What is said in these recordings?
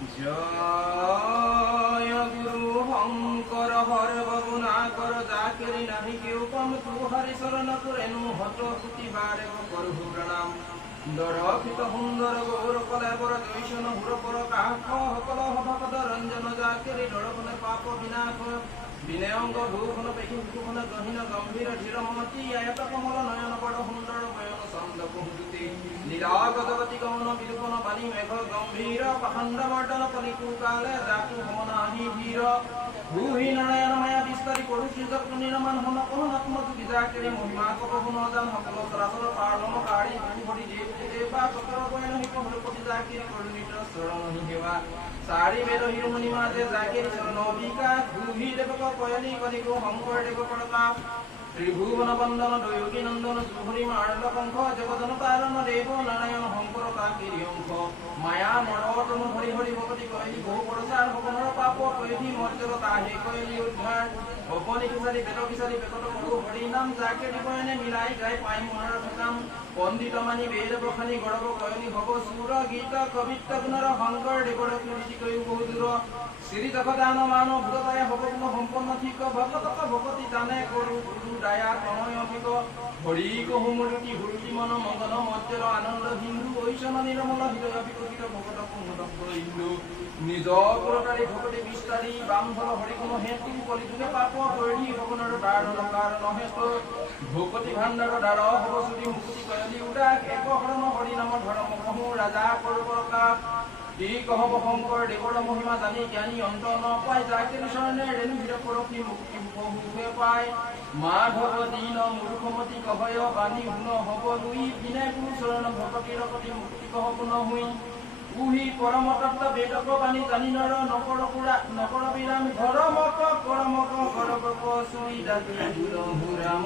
জয় গুৰু শঙ্কৰ হৰ বগুণাকৰ জাকেৰি নাহি কেউ কম তু হৰি চৰণ পুৰেণু হত কুটি বাৰে কৰো প্ৰণাম দৰক্ষিত সুন্দৰ গৌৰ কলে বৰ জৈশন হুৰ পৰ কাষ সকল ভকত ৰঞ্জন জাকেৰি দৰ্শনে পাপ বিনাশ বিনয়ঙ্গ ভূষণ পেশী ভূষণ গহীন গম্ভীৰ ধীৰমতি আয়ত কমল নয়ন বড় সুন্দৰ বয়ন চন্দ বহুদূতি লীলাগতি গমন বিলোপন বাণী মেঘ গম্ভীৰ পাখণ্ড মৰ্দন কলিকু কালে জাকু সমনাহি ভীৰ ভূহি নাৰায়ণ মায়া বিস্তাৰি পঢ়ু সৃজক নিৰমান হন কহনাত্মক বিজাকেৰি মহিমা কব গুণ জান সকল চৰাচৰ পাৰ্ণমকাৰী ভৰি দেৱা চক্ৰ বয়ন হিপতি জাকিৰি কৰুণিত চৰণ সেৱা চাৰি বেদ হিৰুমণি মাজে জাকিৰি চৰণ বিকাশ ভূহি দেৱক কয়লি কলিকু শংকৰ দেৱ প্ৰতাপ ত্ৰিভুৱন বন্দন দয়োগী নন্দন সুহৰি মাৰ্ল কংখ জগজন পাৰণ দেৱ নাৰায়ণ শংকৰ কাকিৰি অংশ মায়া মৰতন হৰি হৰি ভকতি কয়লি বহু পৰচাৰ ভৱনৰ পাপ কৈধি মৰ্যৰ তাহে কয়লি উদ্ধাৰ অপনি কিচাৰি বেদ কিচাৰি বেকত কৰো হৰি নাম জাকেৰি বয়নে মিলাই গাই পাই মনৰ সকাম পণ্ডিত মানি বেদ বখানি গড়ব কয়লি হব সুৰ গীত কবিত্ব গুণৰ শংকৰ দেৱৰ কীৰ্তি কয়ো বহু দূৰ শ্ৰী জগদান মান ভূততায় হব গুণ সম্পন্ন ঠিক ভকতক ভকতি জানে কৰো গুৰু দায়া তনয় অধিক হৰি কহুমুৰুতি হুৰুতি মন মগন মজ্জৰ আনন্দ হিন্দু ঐশন নিৰমল হৃদয় বিকশিত ভকত কুমুদক হিন্দু নিজ পুৰতাৰী ভকতি বিস্তাৰী বামফল হৰিগুণ হেতু কলিযুগে পাপ পৰিধি ভগনৰ দাৰ কাৰণ হেত ভকতি ভাণ্ডাৰ দ্বাৰ হব চুৰি মুক্তি কয়লি উদাস এক শৰণ হৰি নাম ধৰ্ম কহু ৰাজা কৰো প্ৰকাশ এই কহব শংকৰ দেৱৰ মহিমা জানি জ্ঞানী অন্ত নপায় জাকেৰি চৰণে ৰেণু ভিৰ পৰখি মুক্তি উপভোগে পায় মাধৱ দীন মূৰ্খমতি কভয় বাণী শুন হব লুই বিনে গুৰু চৰণ ভকতিৰ প্ৰতি মুক্তি কহ পুন হুই উহি পৰম তত্ত্ব বেদক বাণী জানি নৰ নকৰ পুৰা নকৰ বিৰাম ধৰমক কৰমক কৰবক চুই দাতি দুৰহু ৰাম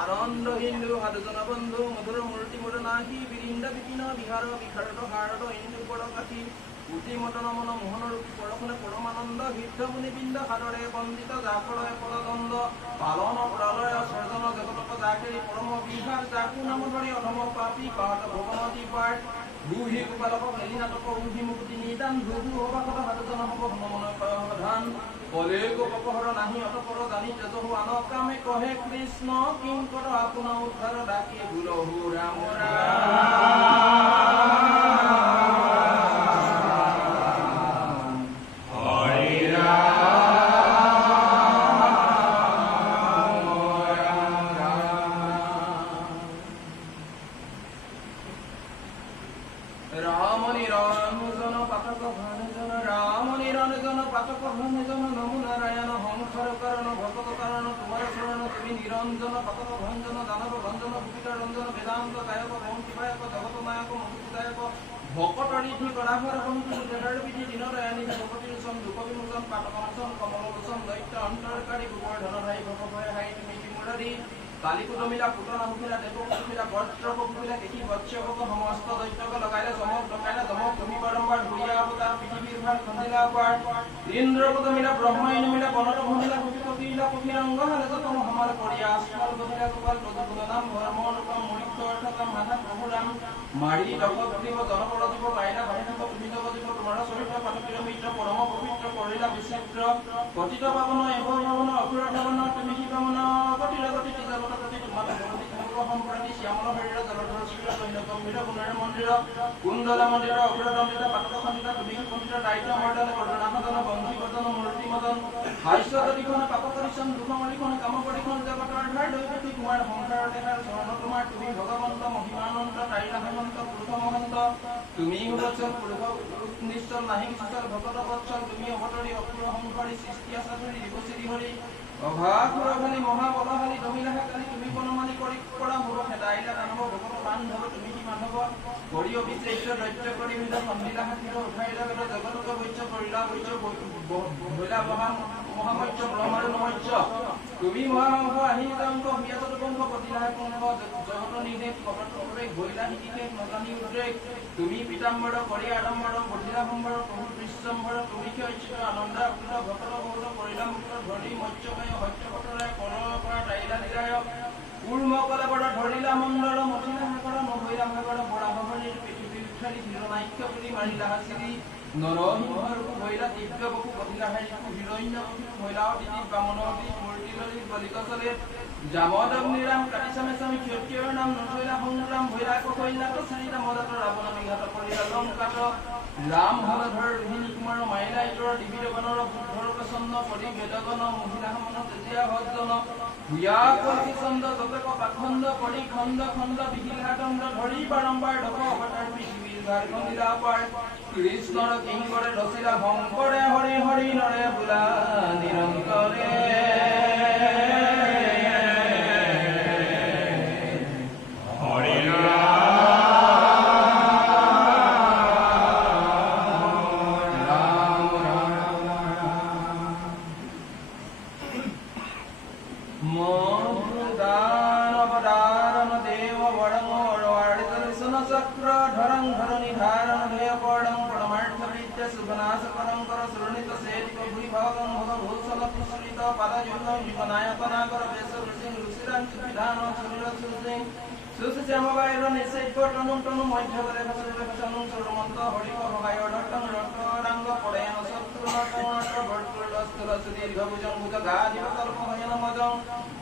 আনন্দ হিন্দু সাধুজন বন্ধু মধুর মূর্তি মোর নাহি বিরিন্দ বিপিন বিহার বিখারদ হারদ ইন্দু পর কাঠি উটি মতন মন মোহন রূপী পরখনে পরমানন্দ হৃদ্ধ মুনি বৃন্দ সাদরে বন্দিত জাফলয় পদদণ্ড পালন প্রলয় সর্জন জগতক জাকেৰি পৰম বিহাৰ জাকু নাম ধৰি অধম পাপী পাহত ভুবনতি পাঠ ভূহি গোপালক হেলি নাটক উহি মুক্তি নিদান ভূভু হবাসত সাধুজন হব হনুমন ধান কলে গোপহৰ নাহি অতপৰ জানি তেজহু আন কামে কহে কৃষ্ণ কিংকৰ আপোনা উদ্ধাৰ ডাকি গুৰহু ৰাম রাম নিরঞ্জন পাঠক ভানুজন রাম নিরঞ্জন পাঠক ভানুজন নমো নারায়ণ হংসর কারণ ভকত কারণ তোমার শরণ তুমি নিরঞ্জন পাঠক ভঞ্জন দানব ভঞ্জন ভূপিকা রঞ্জন বেদান্ত গায়ক বংশীবায়ক জগত নায়ক মুক্তিদায়ক ভকত ঋদ্ধি করাঘর বন্ধু দেহার বিধি দিনদয়ানী ভগবতীর সম দুঃখ বিমোচন পাঠকমোচন কমলোচন দৈত্য অন্তরকারী গোবর্ধন ভাই ভগভয় হাই তুমি কি মুরারি কালিকুদমিলা পুতনা মুখিলা দেবকুমিলা বজ্রক মুখিলা দেখি বৎসবক সমস্ত দৈত্যক লগাইলে চমক ডকাইলে দমক তুমি বারম্বার ঘূৰিয়া অৱতাৰ পৃথিৱীৰ ভাগ খন্দিলা পাৰ ইন্দ্ৰকুদমিলা ব্ৰহ্মাইনমিলা বনত ভূমিলা কুপিকপিলা কুপিৰংগ হালেতম সমাল কৰিয়া আস্মল গতিলা গোপাল প্ৰদুকুল নাম ধৰ্ম ৰূপম মৰিক্ষ অৰ্থকাম মাধা প্ৰভু ৰাম মাৰি দশক দিব জনপদ দিব গাইলা বাহিনী তুমি জগ দিব তোমাৰ চৰিত্ৰ পাতকিৰ মিত্ৰ পৰম পবিত্ৰ কৰিলা বিচিত্ৰ পতিত পাৱন এব ভৱন অসুৰ ভৱন তুমি কি পাৱন গতিৰ গতি সম্প্ৰতি শ্যামল শৰীৰ জলধৰ শ্ৰীৰ সৈন্য গম্ভীৰ গুণেৰে মন্দিৰ কুণ্ডল মন্দিৰ অগ্ৰদণ্ডিত পাতক খণ্ডিত তুমিকি পণ্ডিত দায়িত্ব মৰ্দন কৰ্দনাসদন বংশী বৰ্দন মূৰ্তি মদন হাস্য দলিখন পাপ পৰিচন দুখমলিখন কাম পৰিখন জগতৰ ধাৰ দৈৱতী কুমাৰ সংসাৰ দেহাৰ চৰণ তোমাৰ তুমি ভগৱন্ত মহিমানন্ত তাৰিলা হেমন্ত পুৰুষ মহন্ত তুমি উদচল পুৰুষ নিশ্চল নাহি নিশ্চল ভকত বৎসল তুমি অৱতৰী অসুৰ সংসাৰী সৃষ্টি আছা ধৰি দিৱশ্ৰী হৰি অভাসুৰ হলি মহাবলশালী দমিলাহা কালি পৰিপৰা হ'ব খেদাইলা দানৱ ভগত বান্ধৱ তুমি কি মানৱ কৰি অভিচেষ্ট দৈত্য কৰি মিলা সন্দিলা হাতীৰ উঠাইলা গত জগতক বৈশ্য কৰিলা বৈশ্য ভৈলা মহামৈশ্য ব্ৰহ্মাৰ নমস্য তুমি মহামাংস আহি যাংক হিয়াতত বংশ প্ৰতিলাহ কংস জগত নিৰ্দেশ খবৰৰে গৈলা শিকিকে নজানি উদ্ৰেক তুমি পিতাম্বৰ কৰি আডম্বৰ বধিলা সম্বৰ প্ৰভু বিশ্বম্বৰ তুমি কি ঐচ্ছিত আনন্দ আকুল ভকত বহুত কৰিলা মুক্ত ধৰি মৎস্যময় সত্যপতৰে কৰৰ পৰা দাইলা নিৰায় উৰ্মকলে বড় ধৰিলা মণ্ডল মথিলা সাগৰ নহৈলা সাগৰ বৰা ভৱনীৰ পৃথিৱীৰ উঠালি হিৰণাক্য বুলি মাৰিলা হাচিৰি নৰসিংহৰ ভৈলা দিব্য বকু বধিলা হাৰিকু হিৰণ্য ভৈলা অতিথি বামনতি মূৰ্তিলৰি বলিকচলে জামদম নিৰাম কাটি চামে চামি ক্ষত্ৰিয়ৰ নাম নথৈলা সংগ্ৰাম ভৈলা কৈলাক চাৰিটা মদাত ৰাৱণ বিঘাত কৰিলা লংকাত ৰাম হলধৰ ৰোহিণী কুমাৰ মাইলা ইতৰ দিবিৰগণৰ বুদ্ধৰ প্ৰচন্ন পৰি বেদগণ মহিলা সমন তেতিয়া ভজন ভূয়া কল্কি চন্দ যতক পাখণ্ড পৰি খণ্ড খণ্ড বিহিলা দণ্ড ধৰি বাৰম্বাৰ ঢক অৱতাৰ পৃথিৱীৰ ঝাৰখণ্ডিলা পাৰ কৃষ্ণৰ কিংকৰে ৰচিলা শংকৰে হৰি হৰি নৰে বোলা নিৰন্তৰে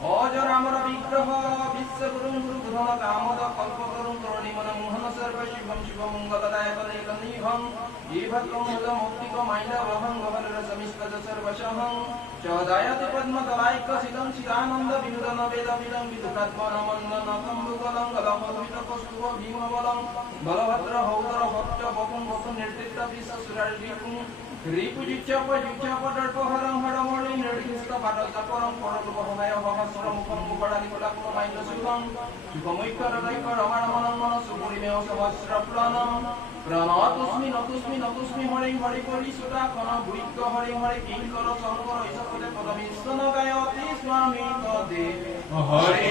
অজরামর বিগ্রহ বিশ্বগুরুং গুরু বুধন কামদ কল্পতরুং করণীমন মোহন সর্ব শিবম শিব মঙ্গলদায়ক নীলনিভম ইভদ্রং মুক্তিক মাইলবহং গহর সমিষ্টজ সর্বশহং চদায়তি পদ্মতলাইক সিদং চিদানন্দ বিনুদন বেদ বিদং বিদুকাত্মন মন্দন কম্বুকলং গলহোমিত কস্তুভ ভীমবলং বলভদ্র হৌদর ভক্ত বকুং বকুং নির্দিষ্ট বিশ্ব সুরার রিপুং রিপুজিচ্ছপ জিচ্ছপ দর্পহরং হরমরি নির্দিষ্ট পাদক পরং পরলুবহনায় সহস্র মুখং মুবড়ালি কুলাকুল মাইন্দ সুখং সুখমৈক্য দৈক্য রমণ মনং মন সুপুরিমেয় সহস্র প্রাণম প্রণতুস্মি নতুস্মি নতুস্মি হরি হরি করি সুতা কোন ভুইক্য হরি হরি কিঙ্কর শঙ্কর ঈশপদে পদমিশ্বন গায়তি স্বামী পদে হরি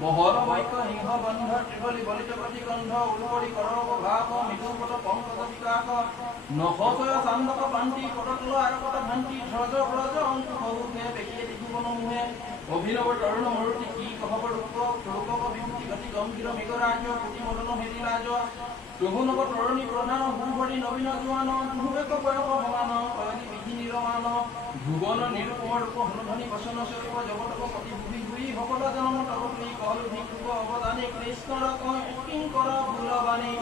বহল বৈক্য সিংহ বন্ধ ত্ৰিবলি বলিত প্ৰতিগন্ধ উলপৰি কৰব ভাগ মৃদুপত পংকজ বিকাশ নখচয় চান্দক প্ৰান্তি পটতল আৰকত ভান্তি ধ্বজ ব্ৰজ অংশ বহুকে বেকিয়ে দিগুবনমুহে অভিনৱ তৰুণ মূৰ্তি কি কহব ৰূপক বিভূতি গতি গম্ভীৰ মেঘৰাজ্য কোটি মদন হেৰি ৰাজ তুহুনব তৰুণী প্ৰধান সুভৰি নবীন জোৱান তুহুবেক বয়স সমান কয়নি বিধি নিৰমান ভুৱন নিৰূপম ৰূপ হনুধনি বচন স্বৰূপ জগতক পতি ভুবি ঘূৰি সকল জনম তপি কল ভিক্ষুক অৱদানী কৃষ্ণৰ কিংকৰ ভুলবাণী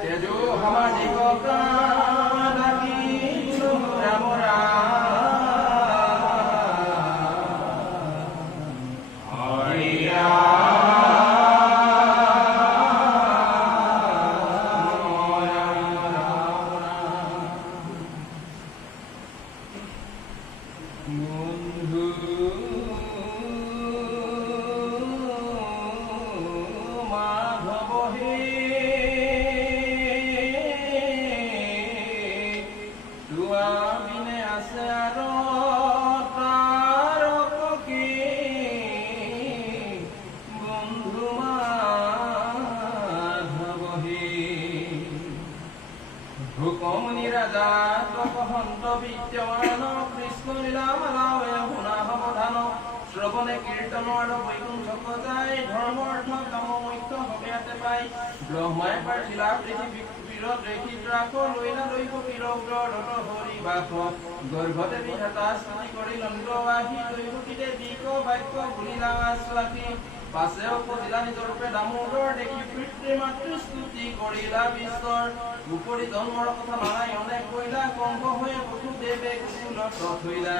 তেজো সামাজিক প্ৰাণী ৰাম শ্ৰৱণে কীৰ্তনৰ বৈকুণ্ঠ যায় ধৰ্ম অৰ্থ কাম মুখ্য ভবেয়াতে পাই ব্ৰহ্মাই পাৰ্থিলা পৃথিৱী বিৰত ৰেখি ত্ৰাস লৈলা দৈৱ বিৰগ্ৰ ৰত হৰি বাস গৰ্ভতে বিধাতা স্তুতি কৰি নন্দ আহি দৈৱকীতে দিক বাক্য বুলিলা আশ্বাসী পাছে উপজিলা নিজৰ ৰূপে দামোদৰ দেখি পিতৃ মাতৃ স্তুতি কৰিলা বিশ্বৰ উপৰি জন্মৰ কথা নাৰায়ণে কৈলা কংস হৈ বসুদেৱে কুকুলত থৈলা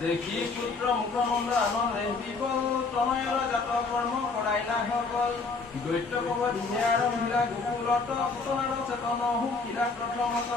দেখি পুত্ৰ মুখমন্দ আনন্দে বিকল তনয়ৰ জাত কৰ্ম কৰাইলা সকল দৈত্য কবধিয়ে আৰম্ভিলা গোকুলত পুতনাৰ চেতন সুখিলা প্ৰথমত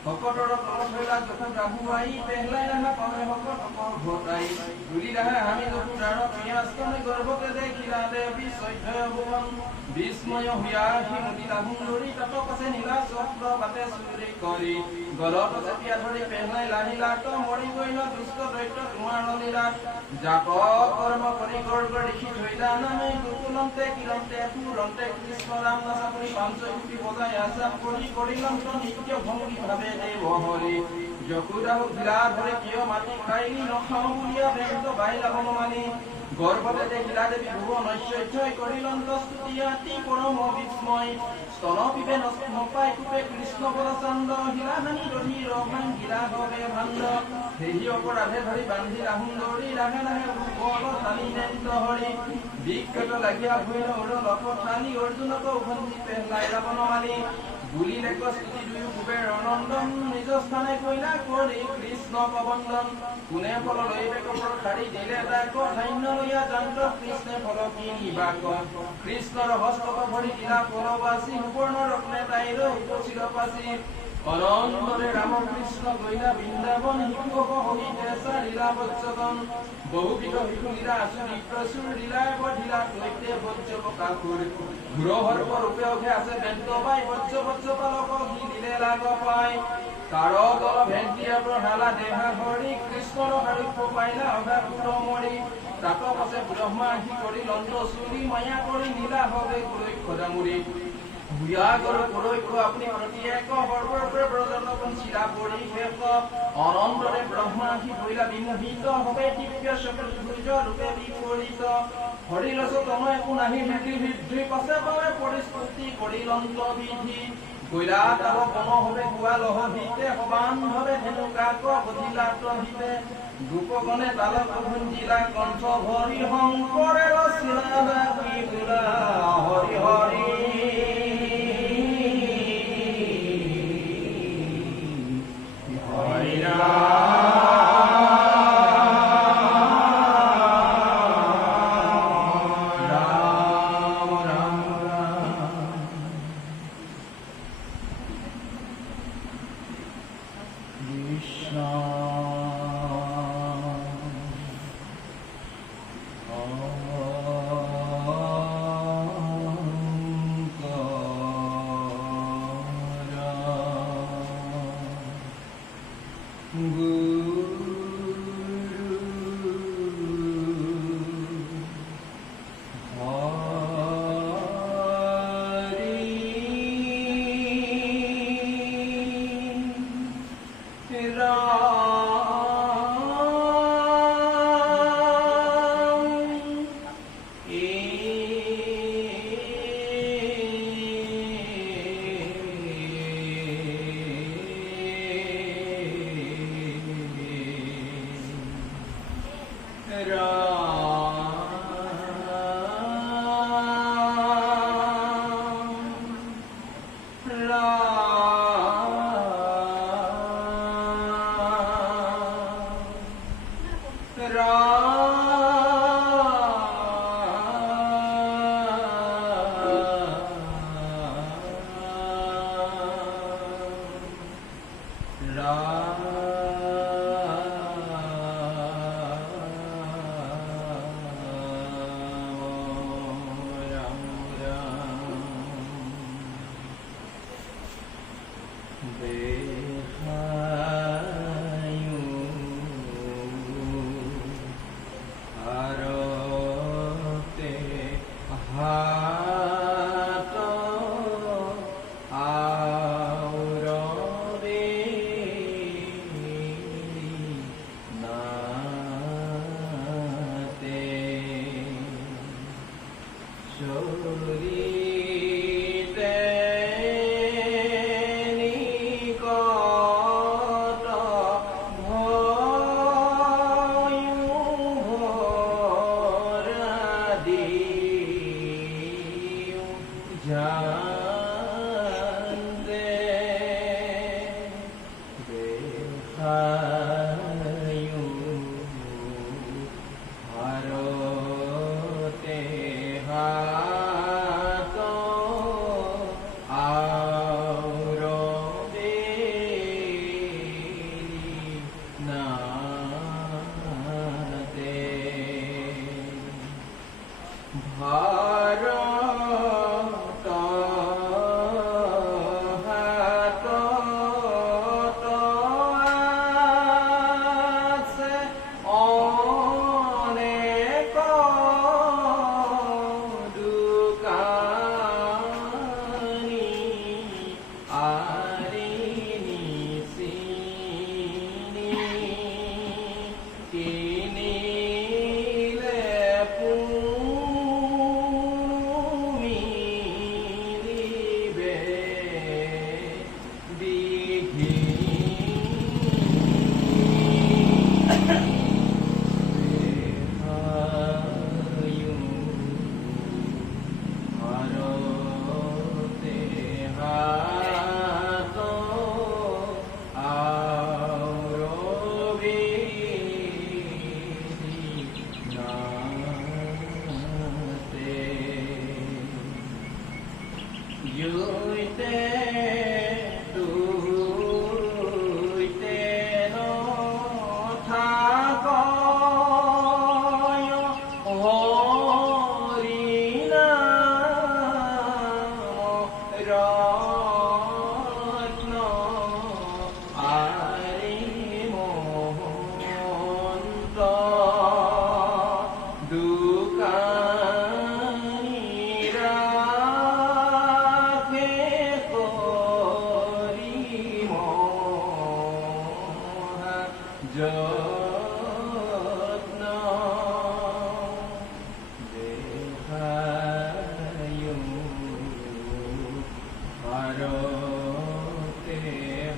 ভকতৰ তলত হৈলা যথা গাহুৱাই পেহলাই নাহা পামে ভকতক ঘটাই তুলি নাহা আমি যশোদাৰ পিয়াস্তনে গৰ্ভতে দেখিলা দেৱী চৈধ্য ভুৱন বিস্ময় হিয়া হিমুদিলা সুন্দৰী তত পাছে নীলা চক্ৰ বাটে চুৰি কৰি গলত চেপিয়া ধৰি পেহলাই লাহিলা ত মৰি গৈল দুষ্ট দৈত্য তোমাৰ লীলাত জাত কৰ্ম কৰি গৰ্ভ দেখি থৈলা নামে গোকুলন্তে কিলন্তে পুৰন্তে কৃষ্ণ ৰাম নাচাপৰি পাঞ্চৈ কুটি বজাই আচাম কৰি কৰিলন্ত নিত্য ভংগী ভাৱে দেৱ হৰি যশোদা ভিলা ধৰে কিয় মাটি খাইলি নখাও বুলিয়া বেন্ত বাইলা হনুমানী গৰ্ভতে দেখিলা দেৱী ভুৱন ঐশ্বৰ্যই কৰিলন্ত স্তুতি অতি পৰম বিস্ময় স্তন পিবে নপাই কুপে কৃষ্ণ বৰচন্দ্ৰ হিলা হানি ৰহিৰ ভাঙ্গিলা হৰে ভাণ্ড সেহি অপৰাধে ধৰি বান্ধিলা সুন্দৰী লাহে লাহে ভূগল টানি নেন্ত হৰি বিখ্যাত লাগিয়া ভৈৰ লপঠানি অৰ্জুনক উভন্দি পেহলাই ৰাৱণ মানি বুলিলে স্তুতি দুয়ো কুবেৰ নন্দন নিজ স্থানে কৈলা কৰি কৃষ্ণ প্ৰবন্ধন কোনে ফল লৈ বেকৰ শাৰী দিলে তাক ধান্য লইয়া যন্ত্ৰ কৃষ্ণে ফল কি নিবাক কৃষ্ণৰ হস্তক ভৰি দিলা ফলবাসী সুবৰ্ণ ৰত্নে তাইৰ উপচিল পাচি অনন্তৰে ৰাম কৃষ্ণ গৈলা বৃন্দাবন শিশুক সহিতে চাৰিলা বজ্ৰগণ বহুবিধ শিশু লীলা আচুৰি প্ৰচুৰ লীলাই বধিলা কৈতে বজ্ৰ কাকুৰ ঘূৰ ৰূপে অঘে আছে বেন্ত পাই বজ্ৰ বজ্ৰ পালক সি দিলে লাগ পাই তাৰ দল ভেন্দিয়া প্ৰহালা দেহা হৰি কৃষ্ণৰ হাৰিক পাইলা অঘা পুৰ মৰি তাত পাছে ব্ৰহ্মা আহি কৰি লণ্ড চুৰি মায়া কৰি নীলা হবে খদামুৰি ভূয়াগৰ পৰৈক্ষ আপুনি প্ৰত্যেক সৰ্বৰ প্ৰজন্ম চিৰা পৰি শেষ অনন্তৰে ব্ৰহ্মা আহি ভৈলা বিমোহিত হবে দিব্য সকল সূৰ্য ৰূপে বিপৰীত হৰিৰস তন একো নাহি হৃদয় পাছে পালে পৰিস্তুতি কৰিলন্ত বিধি কৈলা তাল বন হবে গুৱা লহিতে সবান ভাৱে ধেনু কাক বধিলা হিতে গোপগণে তালক ভুঞ্জিলা কণ্ঠ ভৰি শংকৰে ৰচিলা বিপুলা হৰি হৰি হৰি জানতে দেখায়ু ভারতে হাত আওরবে নাতে ভারত হাত আছে অনেক দোকানি আরিনি চিনি কিনিলে মিলিবে বিঘি দেহায়ু ভারতে হাত আওরবে নাতে Yuite tuite no thakoyo horina ratno ari mohanto dukanira যত্ন দেখায়ু ভারতে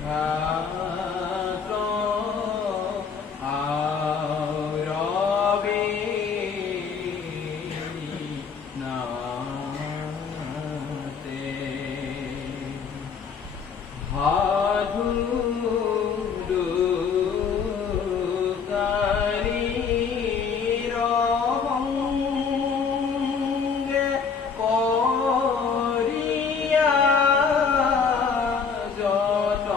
হাত আওরবে নাতে হাধু করিয়া যত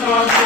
Om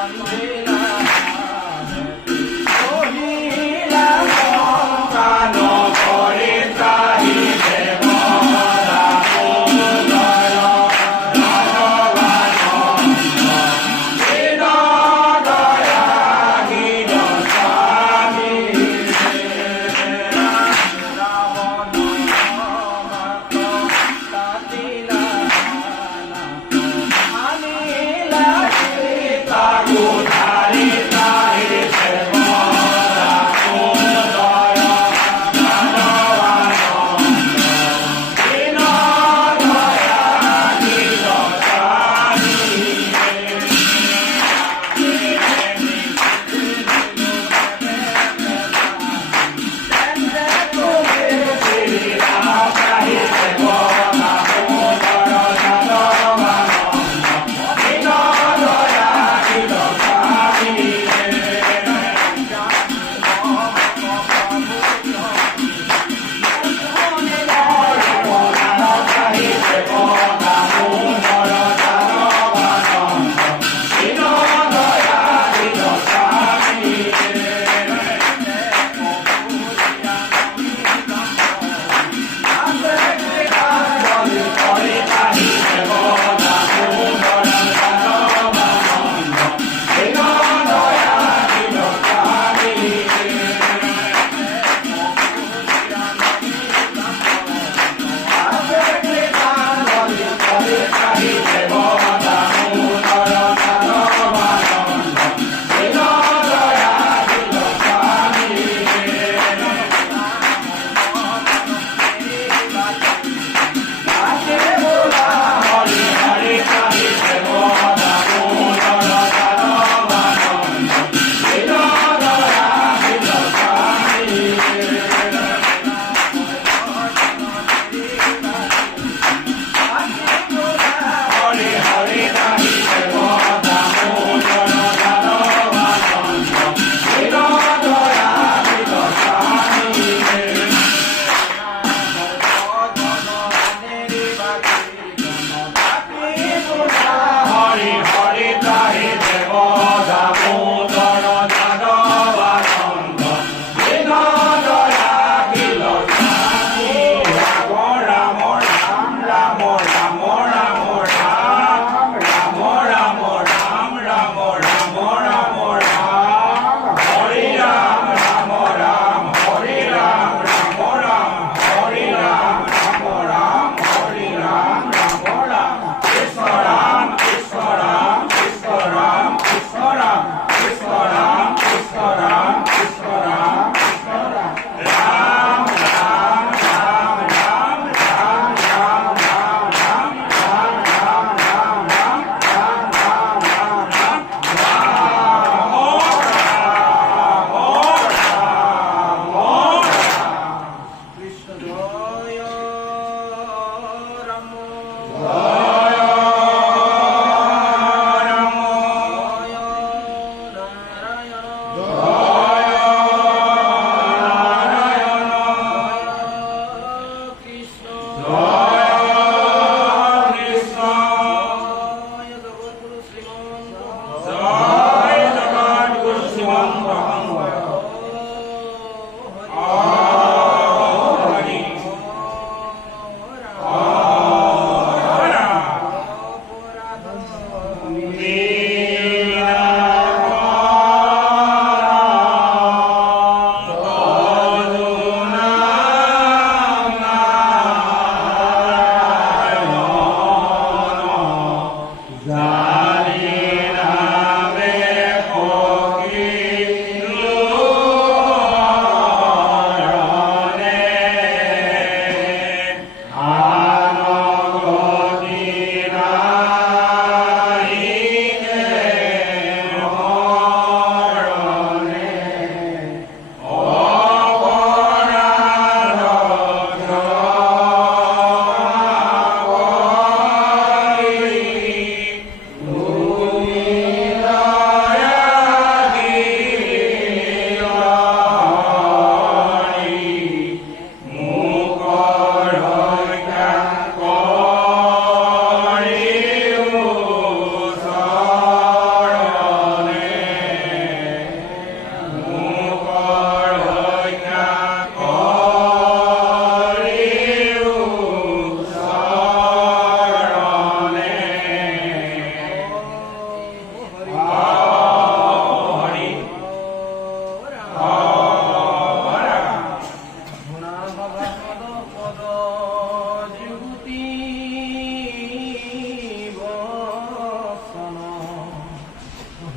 Aku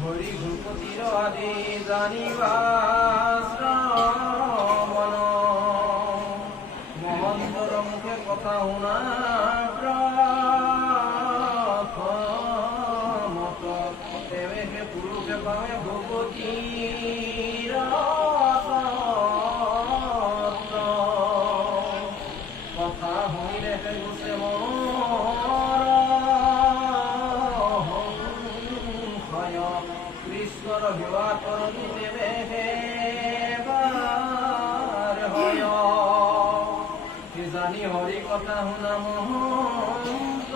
হৰি ভূপতিৰ আদি জানিবা শ্ৰৱণ মহন্তৰ মুখে কথা শুনা মত তেৱেহে পুৰুষে পাৱে ভূপতিৰ কথা শুনিলেহে গুচে কৃষ্ণৰ সেৱা কৰণী দেৱেহে বাৰ হয় জানি হৰি কথা শুনা মহন্ত